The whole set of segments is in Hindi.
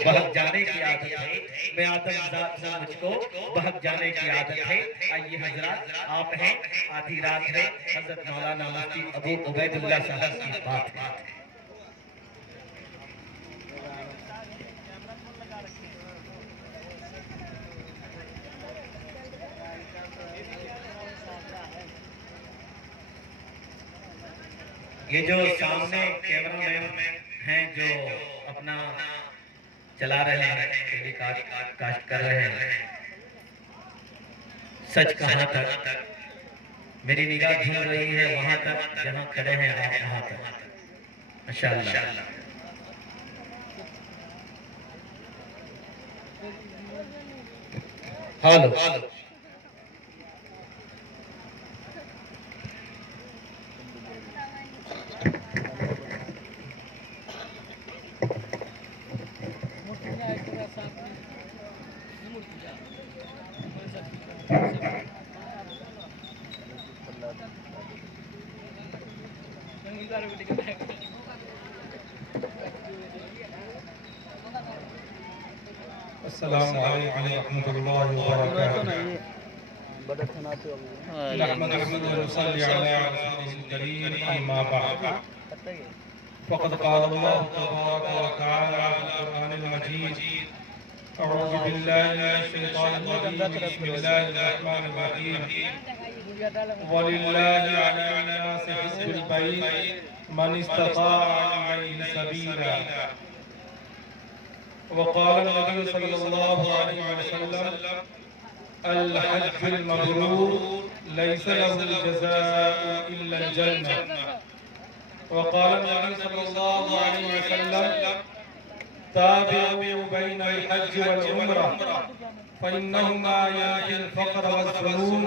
बहक जाने की आदत है, मैं आदमजात हूँ, मुझको बहक जाने की आदत है। आइए हजरत, आप हैं, आधी रात है, हजरत मौलाना मुफ्ती अबू उबैदुल्ला साहब की बात है। ये जो सामने कैमरामैन हैं जो अपना चला रहे हैं, टेलीकास्ट कर रहे हैं, सच कहाँ तक मेरी निगाह घूम रही है वहां तक जहां खड़े हैं आप, वहां तक माशाअल्लाह। हेलो, अस्सलामु अलैकुम रहमतुल्लाहि व बरकातुहू। नहमदुहु व नसल्ली अला रसूलिल करीम, अम्मा बाद। फ़क़द क़ाल अल्लाहु तबारक व तआला फ़िल क़ुरआनिल मजीद, अऊज़ु बिल्लाहि मिनश शैतानिर रजीम, बिस्मिल्लाहिर रहमानिर रहीम। वलिल्लाहि अला नासि हिज्जुल बैत मन इस्तताअ इलैहि सबीला। वक़ाल नबी सल्लल्लाहु अलैहि वसल्लम, अल हज्जुल मबरूर लैसा लहुल जज़ाउ इल्लल जन्नह। वक़ाल नबी सल्लल्लाहु अलैहि वसल्लम, ताबिउ बैनल हज्ज वल उम्रह फ़इन्नहुमा यनफ़िल फ़क़्र वज़्ज़ुनून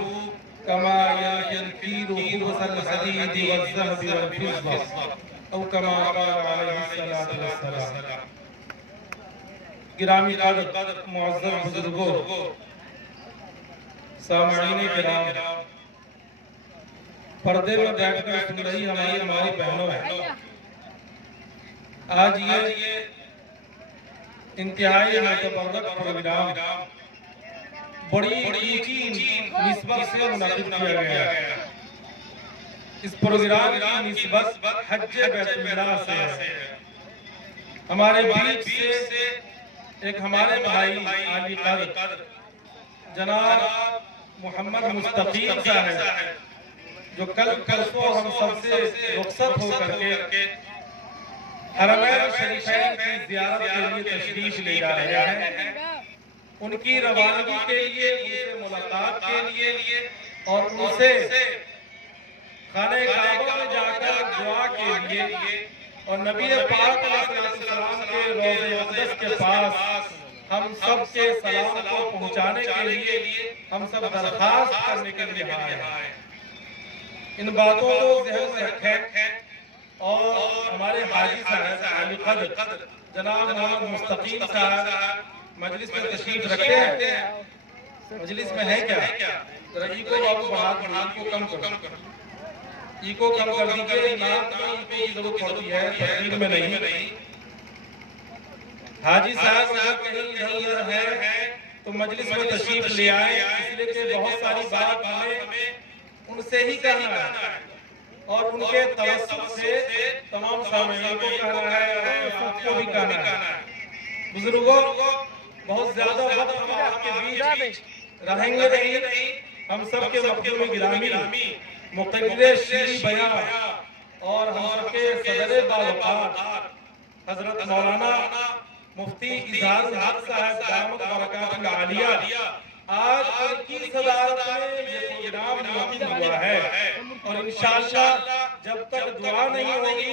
कमा यनफ़िल कीलु ख़ुब्ज़ल हदीद वज़्ज़हब वल फ़िज़्ज़ा औ कमा क़ाल अलैहि सलातु वस्सलाम। गिरामी क़द्र मुअज़्ज़ज़ बुज़ुर्गों, सामईन किराम, पर्दे में बैठकर सुन रही हमारी बहनों, आज ये इंतहाई मुतबर्रक प्रोग्राम बड़ी ऊंची निस्बत से मुनाकिब किया गया है। इस प्रोग्राम की निस्बत हज्ज बैतुल्लाह से है। हमारे बीच से एक हमारे भाई आली क़द्र जनाब मोहम्मद मुस्तकीम साहब, जो कल परसों हम सबसे रुखसत होकर के हरमैन शरीफैन की ज़ियारत के लिए तशरीफ ले जा रहे हैं, उनकी रवानगी के लिए, उनसे मुलाकात के लिए और उनसे खाने काबा में जाकर दुआ के लिए और नबी पाक अलैहिस्सलाम के रोज़े अक़दस के पास हम सब के सलाम को पहुंचाने के लिए हम सब दरखास्त करने के लिए आए हैं। इन बातों को ज़हन में रखें और हमारे हाजी साहब आली क़द्र जनाब मोहम्मद मुस्तकीम साहब मजलिस में तशरीफ रखते हैं। मजलिस में है क्या? इको बाबू बढ़ा को कम करो, इको कम कर दीजिए, नाम में इको की जरूरत पड़ती है, तस्वीर में नहीं। हाजी साहब अगर कहीं इधर है तो मजलिस में तशरीफ ले आए, इसलिए कि बहुत सारी बात हमें उनसे ही कहना है और उनके तवस्सुल से तमाम सामईन को कहना है और सबको भी कहना है। बुजुर्गों, बहुत ज्यादा वक्त हम आपके बीच रहेंगे नहीं। हम सबके मखदूम गिरामी मुक़द्दिर शीरी बयान और हम सबके सदर बावक़ार हजरत मौलाना मुफ्ती इज़हारुल हक साहब दामत बरकातुल आलिया आज उनकी सदारत में ये प्रोग्राम मुनक़िद हुआ है और इंशाअल्लाह जब तक दुआ नहीं होगी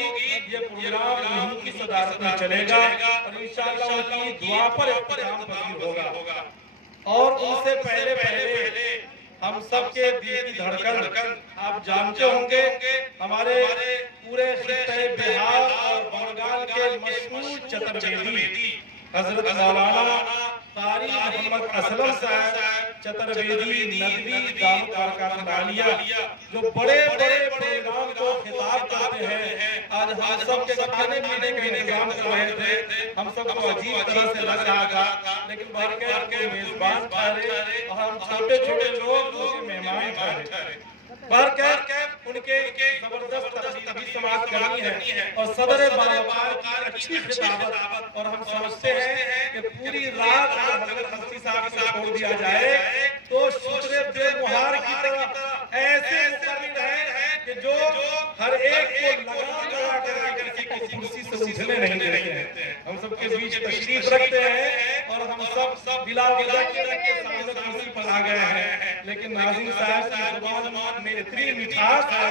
ये प्रोग्राम उन्हीं की सदारत में चलेगा और इंशाअल्लाह उनकी दुआ पर इख्तिताम पजीर होगा। और उनसे पहले हम सबके दिल की धड़कन आप जानते होंगे, हमारे पूरे खित्ते बिहार और बंगाल के मशहूर चतुर्वेदी हजरत मौलाना कारी मोहम्मद असलम साहब चतुर्वेदी नदवी दामोदर का डालिया जो बड़े बड़े प्रोग्राम को खिताब करते हैं। आज हम सब के खाने पीने का इंतजाम कर रहे थे, हम सबको अजीब तरह से लग रहा था, लेकिन बाहर के मेजबान ठहरे और हम छोटे छोटे लोग उनके मेहमान ठहरे। उनके जबरदस्त तकलीफ समाज करनी है और सदर बाजार की अच्छी खिताबत, और हम समझते हैं कि पूरी रात हज़रत मुफ्ती साहब को छोड़ दिया जाए तो शुक्र बेमुहार की तरह ऐसे मुकर्रिर हैं कि जो हर एक को लगा कर किसी को कुर्सी से उठने नहीं देते हैं। हम सबके बीच तशरीफ रखते हैं और हम सब बिला वजह के सामने कुर्सी पर आ गए हैं, लेकिन नाज़िम साहब की ज़ुबान में इतनी मिठास है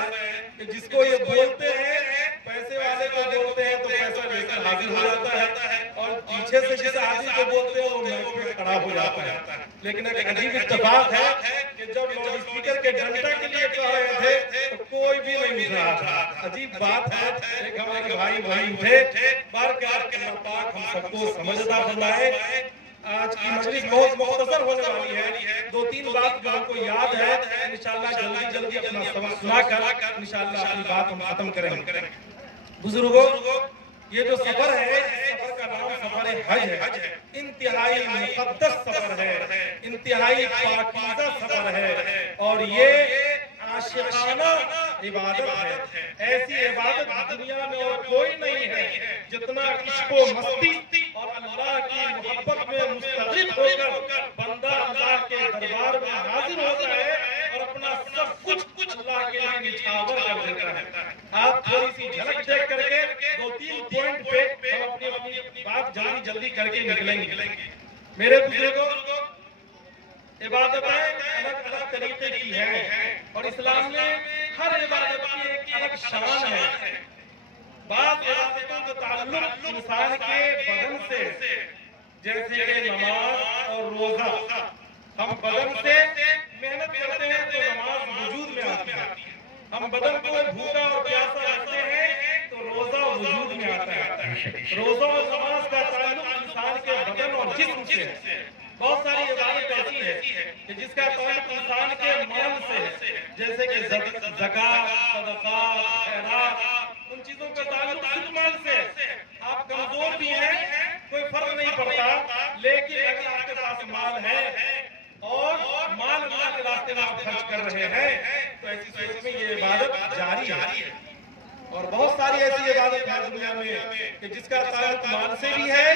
कि जिसको ये बोलते हैं, पैसे वाले को बोलते हैं तो पैसा लेकर हाजिर हो जाता है, और पीछे से जिस आदमी को बोलते हैं वो महफिल में खड़ा हो जाता है। लेकिन एक अजीब इत्तेफाक है कि जब लाउड स्पीकर के घंटा के लिए कह रहे थे तो कोई भी नहीं उठ रहा था। अजीब बात है, एक हमारे भाई वही उठे, बार पाक हम सबको समझदार बनाए। आज की मजलिस बहुत मुख्तसर होने वाली है, दो तीन बात जो हमको याद है, इंशाअल्लाह जल्दी जल्दी अपना सबक सुनाकर इंशाअल्लाह अपनी बात हम खत्म करेंगे। बुजुर्गों, ये जो सफर है, सफर का नाम सफर हज है। इंतहाई मुक़द्दस सफर है, इंतहाई पाकीज़ा सफर है, और ये आशिकाना इबादत है। ऐसी इबादत दुनिया में और कोई नहीं है जितना इश्क़ो मस्ती और अल्लाह की मोहब्बत में मुस्तग़िल होकर बंदा अल्लाह के दरबार में हाजिर होता है और अपना सब कुछ अल्लाह के लिए निछावर कर देता है। आप थोड़ी सी झलक देख करके दो तीन पॉइंट पे हम अपनी बात जल्दी करके निकलेंगे। मेरे बुजुर्गों, इबादतें अलग अलग तरीके की हैं और इस्लाम में हर इबादत की एक अलग शान है। बात इबादतों का ताल्लुक इंसान के बदन से, जैसे कि नमाज और रोजा। हम बदन से मेहनत करते हैं तो नमाज वजूद में आती है, हम बदन को भूखा और प्यासा रखते हैं तो रोजा वजूद में आता है। रोजा और नमाज का ताल्लुक इंसान के बदन और जिस्म से। बहुत सारी इबादत ऐसी है कि जिसका ताल्लुक इंसान के मन से है, जैसे कि ज़कात, सदका, खैरात, उन चीजों का ताल्लुक सिर्फ मन से। आप कमजोर भी हैं, कोई फर्क नहीं पड़ता, लेकिन अगर आपके पास माल है और माल अल्लाह के रास्ते में आप खर्च कर रहे हैं तो ऐसी सूरत में ये इबादत जारी है। और बहुत सारी ऐसी इबादत है दुनिया में कि जिसका ताल्लुक माल से भी है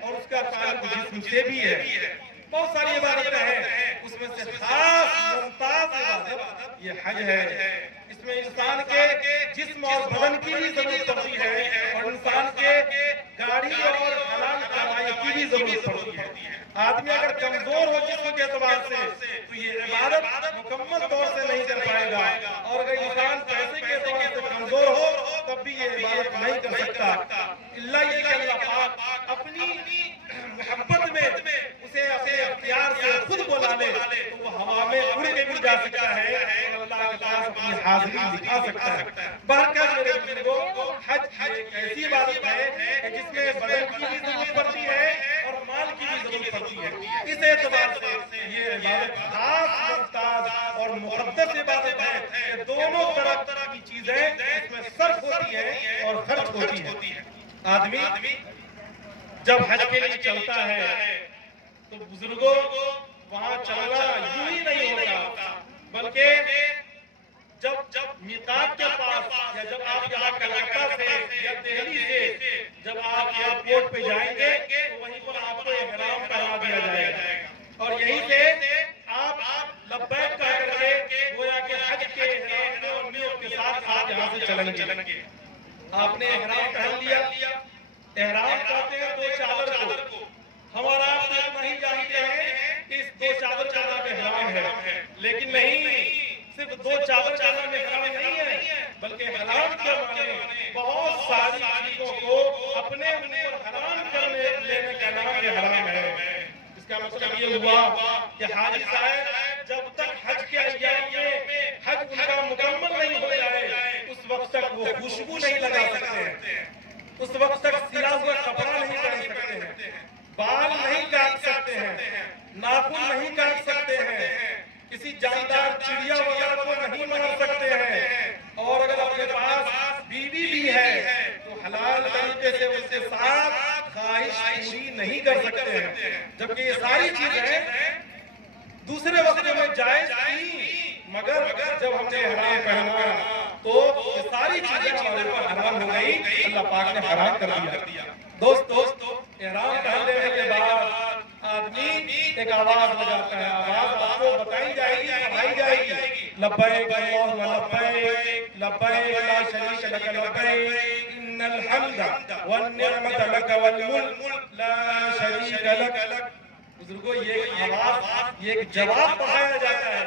और उसका ताल्लुक जिस्म से भी है। बहुत सारी इबादतें हैं, उसमें से खास मुमताज इबादत ये हज है। इसमें इंसान के जिस्म और बदन की भी जरूरत पड़ती है और इंसान के गाड़ी और हलाल कमाई की भी जरूरत पड़ती है। आदमी अगर कमजोर हो जिस्म के एतबार से तो ये इबादत मुकम्मल तौर से नहीं कर पाएगा, और अगर इंसान पैसे के एतबार से कमजोर हो तब भी ये इबादत नहीं कर सकता। इल्ला ये कि अल्लाह पाक अपनी मोहब्बत में उसे अपने अख्तियार से खुद बुला ले तो वो हवा में उड़ के भी जा सकता है और अल्लाह के पास अपनी हाजिरी दिखा सकता है। बहरकत मेरे बुजुर्गों, हज एक ऐसी इबादत है जिसमें बदन की भी जरूरत पड़ती है और माल की भी जरूरत पड़ती है। इस एतबार से ये इबादत खास, मुमताज और मुक़द्दस इबादत है कि दोनों तरह की चीजें इसमें सर्फ होती है और खर्च होती है। आदमी जब हज के लिए चलता है तो बुजुर्गों वहां चलना यूं ही नहीं होता, बल्कि जब मीकात के पास या जब आप यहाँ कलकत्ता से या दिल्ली से जब आप एयरपोर्ट पे जाएंगे तो वहीं पर आपको इहराम पहना दिया जाएगा और यहीं से आप लब्बैक कह करके गोया के हज के इहराम और नियत के साथ आप यहाँ से चलेंगे। आपने इहराम पहन लिया। इहराम कहते हैं दो चादर को। हमारा आप इतना ही जानते हैं कि इस दो चादर का नाम इहराम है, लेकिन नहीं, सिर्फ दो चादर का नाम इहराम नहीं है, बल्कि इहराम के माने बहुत सारी चीजों को अपने ऊपर हराम करने लेने का नाम इहराम है। इसका मतलब ये हुआ कि हाजी साहब जब तक हज के अय्याम में हज उनका मुकम्मल नहीं हो जाए उस वक्त तक वो खुशबू नहीं लगा सकते हैं, उस वक्त तक सिला हुआ कपड़ा नहीं पहन सकते हैं, बाल नहीं काट सकते हैं, नाखून नहीं काट सकते हैं, किसी जानदार चिड़िया वगैरह को नहीं मार सकते हैं, और अगर अपने पास बीवी भी है तो हलाल तरीके से उसके साथ ख्वाहिश पूरी नहीं कर सकते हैं। जबकि ये सारी चीजें दूसरे वक्त में जायज थी, मगर जब हमने हराम पहना तो ये सारी चीजें हमारे ऊपर हराम हो गई, अल्लाह पाक ने हराम कर दिया। दोस्तों, ihram पहन लेने के बाद आदमी एक आवाज लगाता है, आवाज आपको बताई जाएगी, पढ़ाई जाएगी, लब्बैक अल्लाहुम्मा लब्बैक लब्बैक ला शरीक लक लब्बैक इन्नल हम्द वन निअमत लक वल मुल्क ला शरीक लक। बुजुर्गों, ये आवाज, ये एक जवाब पढ़ाया जाता है।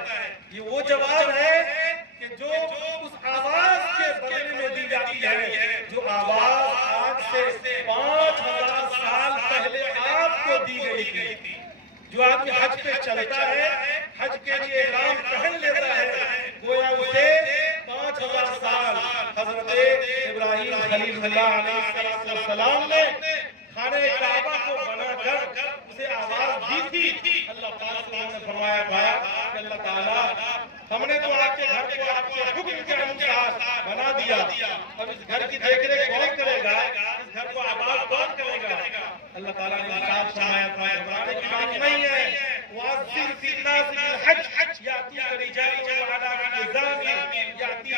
ये वो जवाब है कि जो उस आवाज के बदले में दी जाती है, जो आवाज आज से 5000 साल पहले आपको दी गई थी। जो आदमी हज पे चलता है, हज के लिए ihram पहन लेता है, गोया उसे 5000 साल हजरत इब्राहिम खलीलुल्लाह अलैहिस्सलाम ने खाने काबा को बनाकर उसे आवाज दी थी। अल्लाह पाक ने फरमाया कि अल्लाह ताला हमने तो आपके घर को आपके हुक्म के अनुसार बना दिया, अब इस घर की देखरेख कौन करेगा, इस घर को आबाद कौन करेगा। अल्लाह ताला ने इरशाद फरमाया था, घबराने की बात नहीं है, वाज़िर फिन्नास बिल हज याती रिजाल व अला निज़ाम याती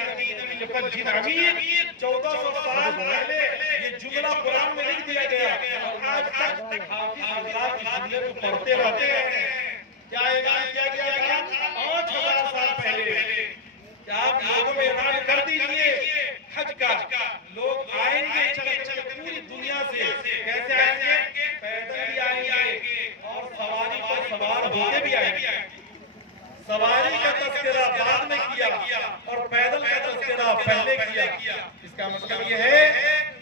मिन फज्जिन अमीर। 1400 साल पहले ये जुमला कुरान में लिख दिया गया और आज तक हाफिज हजरात इस जुमले को पढ़ते रहते हैं। क्या ऐलान किया गया था 5000 साल पहले? क्या आप लोगों में ऐलान कर दीजिए हज का, लोग आएंगे चल चल पूरी दुनिया से। कैसे आएंगे? पैदल भी आएंगे और सवारी पर सवार होके भी आएंगे। सवारी का तस्करा बाद में किया और पैदल का तस्करा पहले किया। इसका मतलब यह है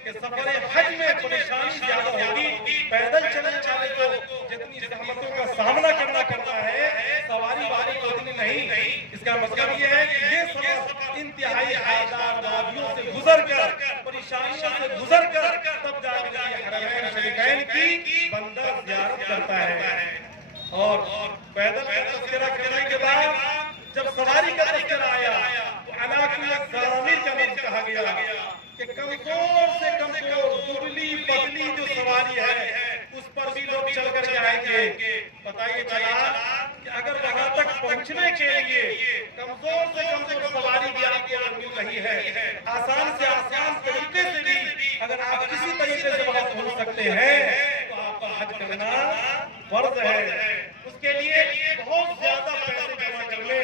कि सफर हज में परेशानी ज्यादा होगी, पैदल चलने वाले को जितनी ज़हमतों का सामना करना पड़ता है, सवारी वाले को उतनी नहीं। इसका मतलब यह है कि ये सफर इंतहाई आदाब वादियों से गुजर कर, परेशानियों से गुजर कर तब जाकर हरमैन शरीफैन की बंदा ज़ियारत करता है। और पैदल का तस्करा करने के बाद जब सवारी का तस्करा आया तो अलाकुल ज़ामिर का लफ्ज़ कहा गया कि कमजोर से कमजोर दुबली पतली जो सवारी है उस पर भी लोग चल कर के आएंगे। पता ये चला कि अगर वहां तक पहुंचने के लिए कमजोर से कमजोर सवारी भी आपको अगर मिल रही है, आसान से आसान तरीके से भी अगर आप किसी तरीके से वहां पहुंच सकते हैं तो आपका हज करना फर्ज है। उसके लिए बहुत ज्यादा पैसे जमा करने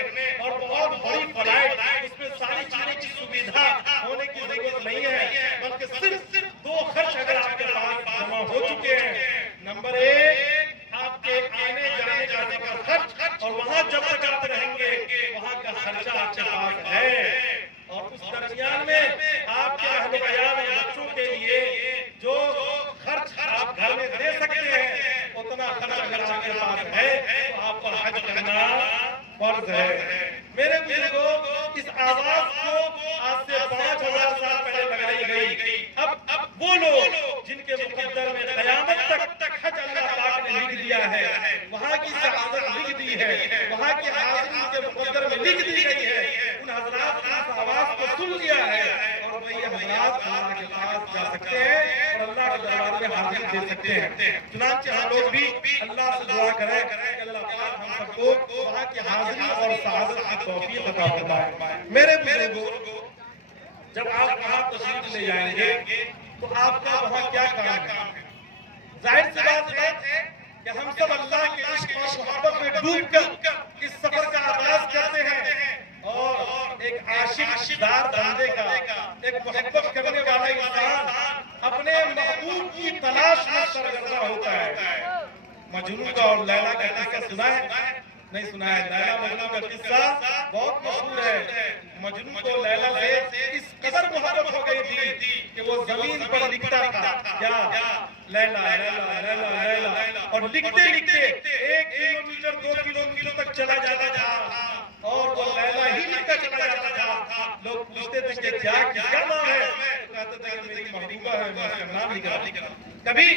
और बहुत बड़ी फ्लाइट, उसमें सारी चीजों की सुविधा होने की जरूरत नहीं है, बल्कि सिर्फ 2 खर्च अगर आपके पास जमा हो चुके हैं। नंबर 1 आपके आने जाने जाने का खर्च, और वहाँ जब तक आप रहेंगे वहाँ का खर्चा आपके पास है। और उस दरमियान में आपके अहले अयाल और बच्चों के लिए जो खर्च आप घर में दे सकते हैं, उतना खर्च अगर आपके पास है तो आप पर हज करना फर्ज है। मेरे बुजुर्गों, इस आवाज को आज से 5000 साल पहले लगाई गई। अब वो लोग जिनके मुकद्दर में क़यामत तक हज अल्लाह पाक ने लिख दिया है, वहाँ की शहादत लिख दी है, वहाँ की हाज़िरी के मुकद्दर में लिख दी गई है, उन हजरात ने इस आवाज को सुन लिया है और वही हजरात अल्लाह के पास जा सकते हैं और अल्लाह के दरबार में हाजिर दे सकते हैं। चुनांचे हम लोग भी अल्लाह से दुआ करें कि अल्लाह पाक हम सबको वहाँ की हाजिरी और शहादत की तौफीक अता फरमाए। मेरे बुजुर्गों, जब आप वहाँ तशरीफ ले जाएंगे तो आपका वहाँ क्या काम है? जाहिर सी बात है कि हम सब अल्लाह के इश्क और मोहब्बत में डूबकर इस सफर का आगाज करते हैं और एक आशिकदार बंदे का, एक मोहब्बत करने वाला इंसान अपने महबूब की तलाश में सरगर्दा होता है। मजनू का और लैला का किस्सा सुना है? नहीं सुना है? लैला मजनू का किस्सा बहुत मशहूर है। मजनू को लैला से इस कदर मोहब्बत हो गई थी कि वो जमीन पर लिखता था, क्या लैला लैला लैला लैला, और लिखते लिखते 1 किलोमीटर 2 किलोमीटर तक चला जाता था और वो लैला ही लिखता चला जाता था। लोग पूछते थे कि क्या किसका नाम है? कहते थे कि मेरी महबूबा है, मैं उसका नाम लिख रहा हूं। कभी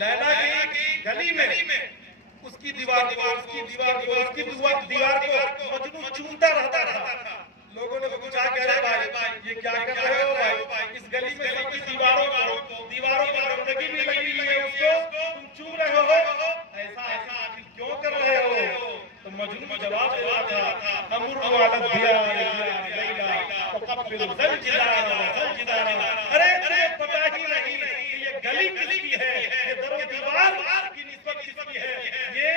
लैला की गली में उसकी दीवार को मजनू चूमता रहता था। लोगों ने पूछा कि अरे भाई ये क्या कर रहे हो भाई, इस गली में सबकी दीवारों पर गंदगी भी लगी हुई है, उसको तुम चूम रहे हो, ऐसा आखिर क्यों कर रहे हो? तो मजनू जवाब दे रहा था, अमर वाला दिया लैला तकब्बिल ज़लजिलाना। अरे तुम्हें पता ही नहीं कि ये गली किसकी है, ये दरो दीवार की निस्बत किसकी है, ये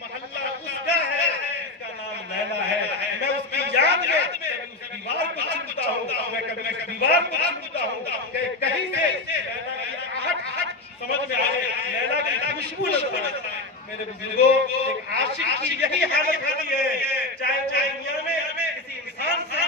मोहल्ला उसका है जिसका नाम लैला है। मैं उसकी याद में कभी उस दीवार को चूमता हूँ, मैं कभी उस दीवार को चूमता हूँ कि कहीं से लैला की आहट समझ में आए, लैला की खुशबू नजर आए। मेरे बुजुर्गों, एक आशिक की यही हालत होती है, चाहे दुनिया में किसी इंसान से